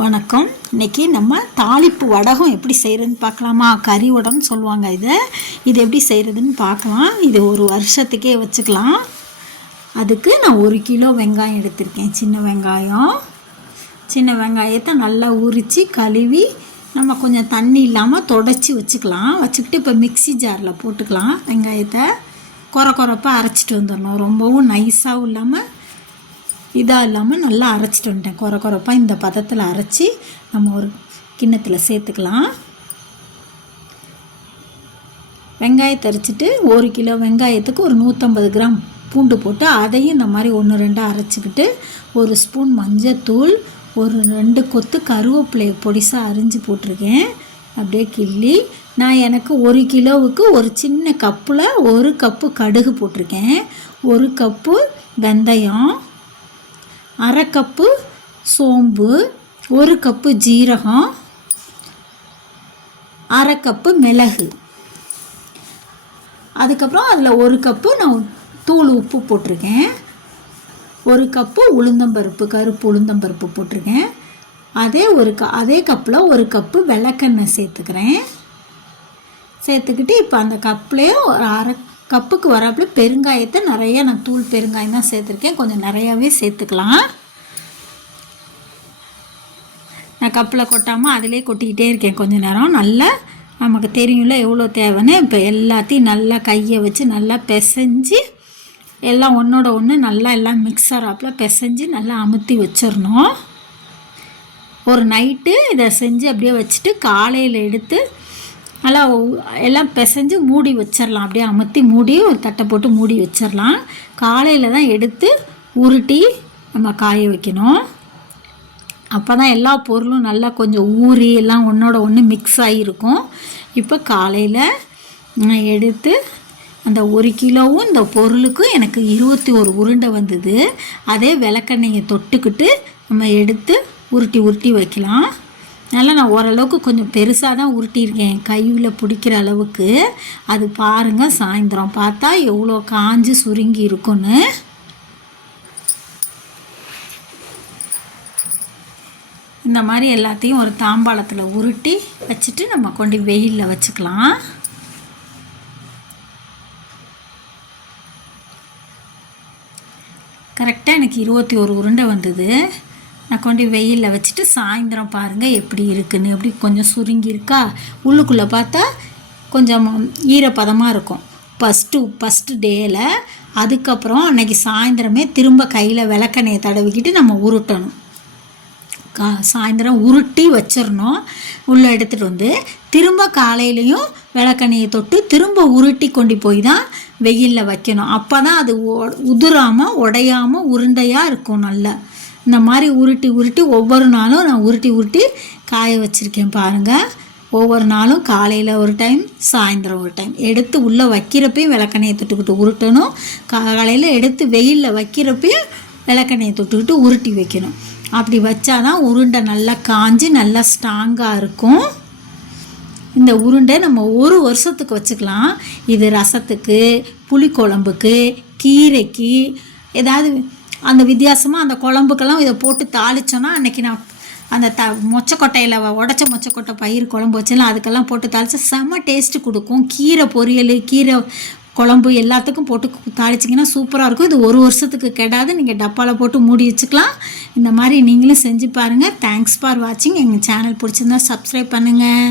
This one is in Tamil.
வணக்கம். இன்றைக்கி நம்ம தாளிப்பு வடகம் எப்படி செய்கிறதுன்னு பார்க்கலாமா? கறி வடம்னு சொல்லுவாங்க. இது எப்படி செய்கிறதுன்னு பார்க்கலாம். இது ஒரு வருஷத்துக்கே வச்சுக்கலாம். அதுக்கு நான் 1 கிலோ வெங்காயம் எடுத்திருக்கேன். சின்ன வெங்காயத்தை நல்லா உரித்து கழுவி நம்ம கொஞ்சம் தண்ணி இல்லாமல் தொடச்சி வச்சுக்கலாம். வச்சுக்கிட்டு இப்போ மிக்ஸி ஜாரில் போட்டுக்கலாம். வெங்காயத்தை கொரப்பாக அரைச்சிட்டு வந்துடணும். ரொம்பவும் நைஸாகவும் இல்லாமல் இதாக இல்லாமல் நல்லா அரைச்சிட்டு வந்துட்டேன். கொரப்பாக இந்த பதத்தில் அரைச்சி நம்ம ஒரு கிண்ணத்தில் சேர்த்துக்கலாம். வெங்காயத்தை அரைச்சிட்டு 1 கிலோ வெங்காயத்துக்கு ஒரு 150 கிராம் பூண்டு போட்டு அதையும் இந்த மாதிரி 1-2 அரைச்சிக்கிட்டு 1 ஸ்பூன் மஞ்சத்தூள், ஒரு 2 கொத்து கருவேப்பிலையை பொடிசாக அரிஞ்சு போட்டிருக்கேன். அப்படியே கிள்ளி எனக்கு 1 கிலோவுக்கு ஒரு சின்ன கப்பில் 1 கப்பு கடுகு போட்டிருக்கேன். 1 கப்பு வெந்தயம், 1/2 கப்பு சோம்பு, 1 கப்பு ஜீரகம், 1/2 கப்பு மிளகு, அதுக்கப்புறம் அதில் 1 கப்பு நான் தூள் உப்பு போட்டிருக்கேன். 1 கப்பு உளுந்தம்பருப்பு, கருப்பு உளுந்தம்பருப்பு போட்டிருக்கேன். அதே கப்பில் 1 கப்பு வெல்லெண்ணெய் சேர்த்துக்கிட்டு இப்போ அந்த கப்லேயே ஒரு 1/2 கப்புக்கு வராப்புல பெருங்காயத்தை நிறைய நான் தூள் பெருங்காயம் தான் சேர்த்துருக்கேன். கொஞ்சம் நிறையாவே சேர்த்துக்கலாம். நான் கப்பில் கொட்டாமல் அதிலே கொட்டிக்கிட்டே இருக்கேன் கொஞ்சம் நேரம். நல்லா நமக்கு தெரியும்ல எவ்வளோ தேவைன்னு. இப்போ எல்லாத்தையும் நல்லா கையை வச்சு நல்லா பிசைஞ்சு எல்லாம் ஒன்றோட ஒன்று நல்லா எல்லாம் மிக்சர் ஆப்பில் பிசைஞ்சு நல்லா அமுத்தி வச்சிடணும். ஒரு நைட்டு இதை செஞ்சு அப்படியே வச்சுட்டு காலையில் எடுத்து நல்லா எல்லாம் பிசைஞ்சு மூடி வச்சிடலாம். அப்படியே அமுத்தி மூடி ஒரு தட்டை போட்டு மூடி வச்சிடலாம். காலையில் தான் எடுத்து உருட்டி நம்ம காய வைக்கணும். அப்போ தான் எல்லா பொருளும் நல்லா கொஞ்சம் ஊறி எல்லாம் ஒன்றோட ஒன்று மிக்ஸ் ஆகிருக்கும். இப்போ காலையில் நான் எடுத்து அந்த 1 கிலோவும் இந்த பொருளுக்கும் எனக்கு 21 உருண்டை வந்தது. அதே விளக்கெண்ணெயை தொட்டுக்கிட்டு நம்ம எடுத்து உருட்டி வைக்கலாம். நல்லா நான் ஓரளவுக்கு கொஞ்சம் பெருசாக தான் உருட்டியிருக்கேன், கையில் பிடிக்கிற அளவுக்கு. அது பாருங்கள், சாயந்தரம் பார்த்தா எவ்வளோ காஞ்சு சுருங்கி இருக்குன்னு. இந்த மாதிரி எல்லாத்தையும் ஒரு தாம்பாளத்தில் உருட்டி வச்சுட்டு நம்ம கொண்டு வெயிலில் வச்சுக்கலாம். கரெக்டாக எனக்கு 21 உருண்டை வந்தது. நான் கொண்டு வெயிலில் வச்சுட்டு சாயந்தரம் பாருங்கள் எப்படி இருக்குன்னு. எப்படி கொஞ்சம் சுருங்கி இருக்கா, உள்ளுக்குள்ளே பார்த்தா கொஞ்சம் ஈரப்பதமாக இருக்கும். ஃபஸ்ட்டு டேயில். அதுக்கப்புறம் அன்றைக்கி சாயந்தரமே திரும்ப கையில் விளக்கெண்ணெயை தடவிக்கிட்டு நம்ம உருட்டணும். சாயந்தரம் உருட்டி வச்சிடணும். உள்ளே எடுத்துகிட்டு வந்து திரும்ப காலையிலையும் விளக்கெண்ணெயை தொட்டு திரும்ப உருட்டி கொண்டு போய் தான் வெயிலில் வைக்கணும். அப்போ தான் அது உதிராமல் உடையாமல் உருண்டையாக இருக்கும். நல்லா இந்த மாதிரி உருட்டி ஒவ்வொரு நாளும் நான் உருட்டி காய வச்சுருக்கேன் பாருங்கள். ஒவ்வொரு நாளும் காலையில் ஒரு டைம், சாயந்தரம் ஒரு டைம் எடுத்து உள்ளே வைக்கிறப்பையும் விளக்கெண்ணெயை தொட்டுக்கிட்டு உருட்டணும். காலையில் எடுத்து வெயிலில் வைக்கிறப்பையும் விளக்கெண்ணெயை தொட்டுக்கிட்டு உருட்டி வைக்கணும். அப்படி வச்சாதான் உருண்டை நல்லா காஞ்சி நல்லா ஸ்ட்ராங்காக இருக்கும். இந்த உருண்டை நம்ம 1 வருஷத்துக்கு வச்சுக்கலாம். இது ரசத்துக்கு, புளிக்குழம்புக்கு, கீரைக்கு, ஏதாவது அந்த வித்தியாசமாக அந்த குழம்புக்கெல்லாம் இதை போட்டு தாளித்தோன்னா அன்றைக்கி நான் அந்த மொச்சக்கொட்டையில் உடச்ச மொச்சக்கொட்டை பயிர் குழம்பு வச்சுலாம் அதுக்கெல்லாம் போட்டு தாளித்தா செம்ம டேஸ்ட்டு கொடுக்கும். கீரை பொரியல், கீரை குழம்பு எல்லாத்துக்கும் போட்டு தாளிச்சிங்கன்னா சூப்பராக இருக்கும். இது 1 வருஷத்துக்கு கெடாது. நீங்கள் டப்பாவில் போட்டு மூடி வச்சுக்கலாம். இந்த மாதிரி நீங்களும் செஞ்சு பாருங்கள். தேங்க்ஸ் ஃபார் வாட்சிங். எங்கள் சேனல் பிடிச்சிருந்தா சப்ஸ்கிரைப் பண்ணுங்கள்.